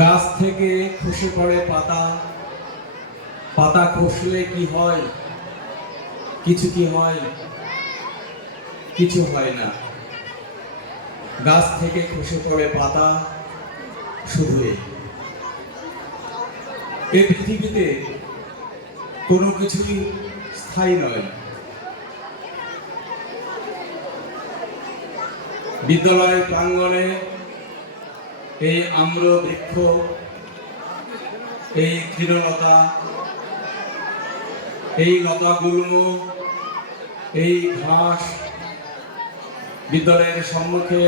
গাছ থেকে খসে পড়ে পাতা। পাতা খসলে কি হয়? কিছু কি হয়? কিছু হয় না। গাছ থেকে খসে পড়ে পাতা শুধু এই পৃথিবীতে কোনো কিছুই স্থায়ী নয়। বিদ্যালয় প্রাঙ্গণে এই আম্র বৃক্ষ, এই তৃণলতা এই লতাগুল্ম এই ঘাস বিদ্যালয়ের সম্মুখে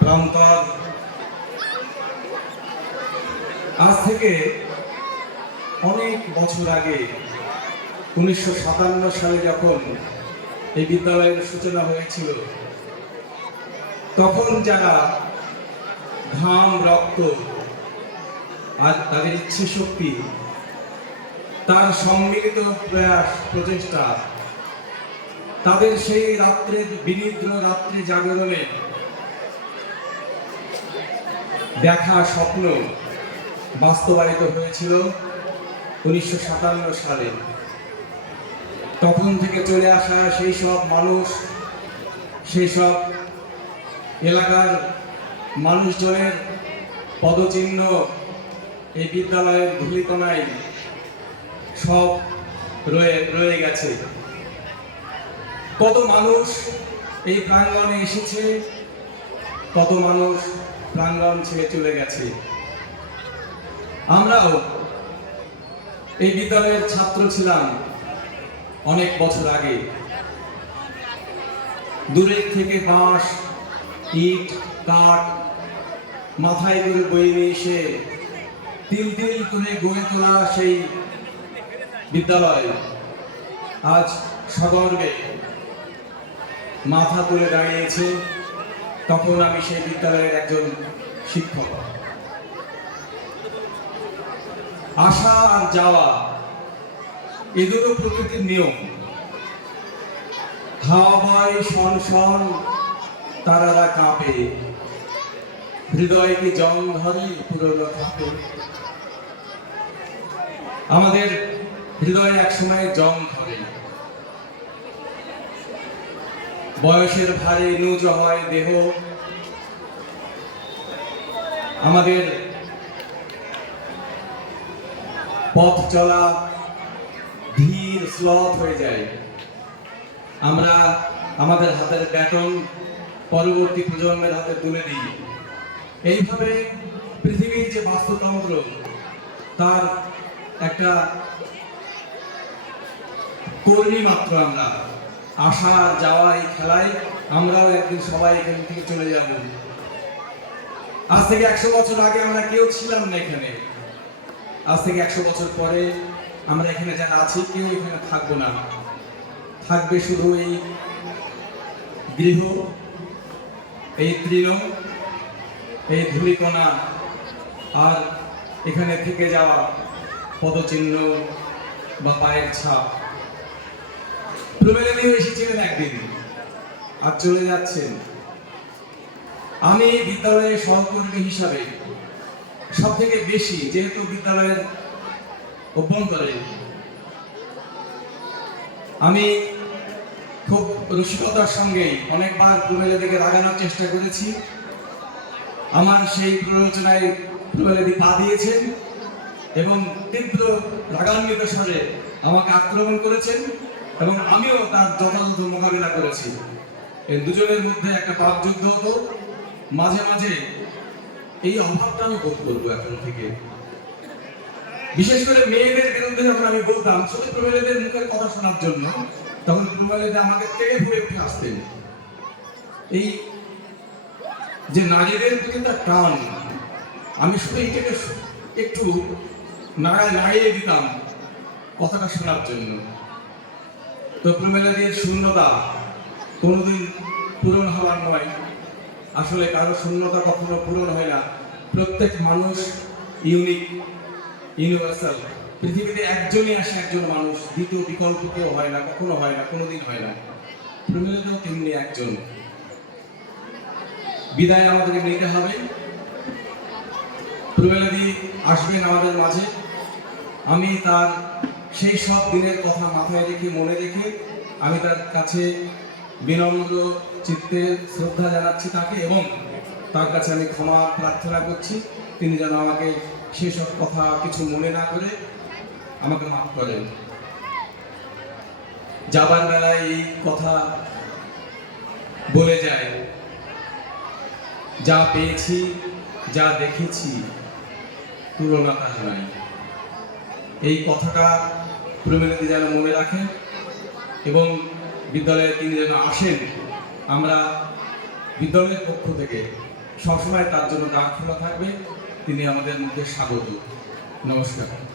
প্রান্তর। আজ থেকে অনেক বছর আগে উনিশশো সাতান্ন সালে যখন এই বিদ্যালয়ের সূচনা হয়েছিল, তখন যারা ঘাম, রক্ত আর তাদের ইচ্ছে শক্তি, তার সম্মিলিত প্রয়াস, প্রচেষ্টা, তাদের সেই রাত্রে বিনিদ্র রাত্রি জাগরণে দেখা স্বপ্ন বাস্তবায়িত হয়েছিল উনিশশো সাতান্ন সালে। তখন থেকে চলে আসা সেই সব মানুষ, সেই সব এলাকার মানুষজনের পদচিহ্ন এই বিদ্যালয়ের ধুলিকণায় সব রয়ে রয়ে গেছে। কত মানুষ এই প্রাঙ্গণে এসেছে, কত মানুষ প্রাঙ্গণ ছেড়ে চলে গেছে। আমরাও এই বিদ্যালয়ের ছাত্র ছিলাম অনেক বছর আগে। দূরের থেকে বাঁশ, ইট, কাঠ মাথায় করে বয়ে নিয়ে এসে তিল তিল করে গড়ে তোলা সেই বিদ্যালয়। আজ সগর্বে মাথা তুলে দাঁড়িয়েছে তখন আমি সেই বিদ্যালয়ের একজন শিক্ষক। আসা আর যাওয়া, এ দুটো প্রকৃতির নিয়ম। হাওয়া বয়, শন শন, তারারা কাঁপে। হৃদয় কি জং ধরে পুরনো থাকে আমাদের হৃদয়ে একসময় জং ধরে বয়সের ভারে নুজ হয় দেহ। আমাদের পথ চলা ধীর স্লথ হয়ে যায়। আমরা আমাদের হাতের ব্যাটন পরবর্তী প্রজন্মের হাতে তুলে দিই। এইভাবে পৃথিবীর যে বাস্তুতন্ত্র, তার একটা কর্মী মাত্র আমরা। আসা যাওয়া এই খেলায় আমরাও একদিন সবাই এখান থেকে চলে যাব। আজ থেকে একশো বছর আগে আমরা কেউ ছিলাম না এখানে। আজ থেকে একশো বছর পরে আমরা এখানে যারা আছি, কেউ এখানে থাকব না। থাকবে শুধু এই গৃহ, এই তৃণ এই ধূলিকণা আর এখানে থেকে যাওয়া পদচিহ্ন বা পায়ের ছাপ। প্রবেলিনী এসেছিলেন একদিন আর চলে যাচ্ছেন। আমি বিদ্যালয়ের সহকর্মী হিসাবে সব থেকে বেশি, যেহেতু বিদ্যালয়ের অভ্যন্তরে, আমি খুব রসিকতার সঙ্গে অনেকবার প্রবেলিদিকে রাগানোর চেষ্টা করেছি। আমার সেই প্ররোচনায় পা দিয়েছেন এবং তীব্র রাগান্বিত স্বরে আমাকে আক্রমণ করেছেন এবং আমিও তার যথাযথ মোকাবিলা করেছি। এই দুজনের মধ্যে একটা পাক যুদ্ধ হতো। মাঝে মাঝে এই অভাবটা আমি বোধ করব এখন থেকে। বিশেষ করে মেয়েদের বিরুদ্ধে যখন আমি বলতাম শুধু প্রবেলিদের মুখের কথা শোনার জন্য, তখন প্রবেলিদা আমাকে তেড়ে ফুড়ে উঠে আসতেন। এই যে নারীদের প্রতি তার টান। আমি শুধু এইটাকে একটু নাড়ায় নাড়িয়ে দিতাম কথাটা শোনার জন্য। তো প্রমেলাদের শূন্যতা কোনোদিন পূরণ হওয়ার নয়। আসলে কারও শূন্যতা কখনো পূরণ হয় না। প্রত্যেক মানুষ ইউনিক ইউনিভার্সাল পৃথিবীতে একজনই আসে একজন মানুষ। দ্বিতীয় বিকল্প কেউ হয় না, কখনো হয় না, কোনোদিন হয় না। প্রমিলাতেও তেমনি একজন। বিদায় আমাদেরকে নিতে হবে। প্রবেলাদি আসবেন আমাদের মাঝে। আমি তার সেই সব দিনের কথা মাথায় রেখে, মনে রেখে আমি তার কাছে বিনম্র চিত্তে শ্রদ্ধা জানাচ্ছি তাকে এবং তার কাছে আমি ক্ষমা প্রার্থনা করছি। তিনি যেন আমাকে সেই সব কথা কিছু মনে না করে আমাকে মাফ করেন। যাবার বেলায় এই কথা বলে যায়। যা পেয়েছি, যা দেখেছি, তুলনা তার নাই। এই কথাটা প্রমিলাদি যেন মনে রাখেন এবং বিদ্যালয়ে তিনি যেন আসেন, আমরা বিদ্যালয়ের পক্ষ থেকে সবসময় তার জন্য দ্বার খোলা থাকবে। তিনি আমাদের মধ্যে স্বাগত। নমস্কার।